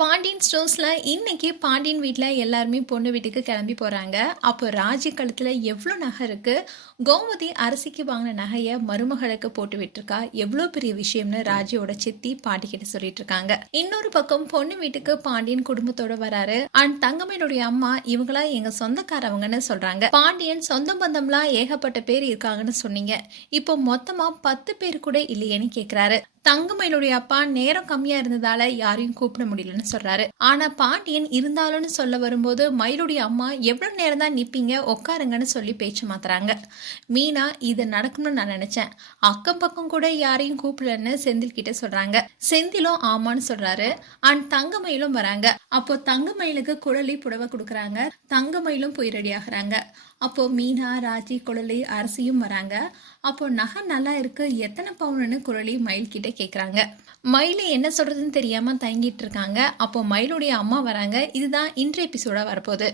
பாண்டியன் ஸ்டோர்ஸ்ல இன்னைக்கு பாண்டியன் வீட்ல எல்லாருமே பொண்ணு வீட்டுக்கு கிளம்பி போறாங்க. அப்போ ராஜி கழுத்துல எவ்வளோ நகை இருக்கு, கோமதி அரசிக்கு வாங்கின நகைய மருமகளுக்கு போட்டு விட்டுருக்கா, எவ்வளோ பெரிய விஷயம்னு ராஜியோட சித்தி பாட்டி கிட்ட சொல்லிட்டு இருக்காங்க. இன்னொரு பக்கம் பொண்ணு வீட்டுக்கு பாண்டியன் குடும்பத்தோட வராரு. அண்ட் தங்கமேனுடைய அம்மா இவங்களா எங்க சொந்தக்காரவங்கன்னு சொல்றாங்க. பாண்டியன் சொந்த பந்தம்லாம் ஏகப்பட்ட பேர் இருக்காங்கன்னு சொன்னீங்க, இப்போ மொத்தமா 10 பேர் கூட இல்லையேன்னு கேக்குறாரு. தங்கமயிலுடைய அப்பா நேரம் கம்மியா இருந்ததால யாரையும் கூப்பிட முடியலன்னு சொல்றாரு. ஆனா பாண்டியன் இருந்தாலும்னு சொல்ல வரும்போது மயிலுடைய அம்மா எவ்வளவு நேரம் தான் நிப்பீங்க, உட்காருங்கன்னு சொல்லி பேச்சு மாத்துறாங்க. மீனா இது நடக்கும்னு நான் நினைச்சேன், அக்கம் பக்கம் கூட யாரையும் கூப்பிடலன்னு செந்தில் கிட்ட சொல்றாங்க. செந்திலும் ஆமான்னு சொல்றாரு. அண்ட் தங்கமயிலும் வராங்க. அப்போ தங்கமயிலுக்கு குழலி புடவை கொடுக்குறாங்க. தங்கமயிலும் போய் ரெடி ஆகுறாங்க. அப்போ மீனா, ராஜி, குழலி, அரசியும் வராங்க. அப்போ நகை நல்லா இருக்கு, எத்தனை பவுனுன்னு குழலி மயில் கிட்ட கேக்குறாங்க. மயில் என்ன சொல்றதுன்னு தெரியாம தயங்கிட்டு இருக்காங்க. அப்போ மயிலுடைய அம்மா வராங்க. இதுதான் இன்றைய எபிசோடா வரப்போகுது.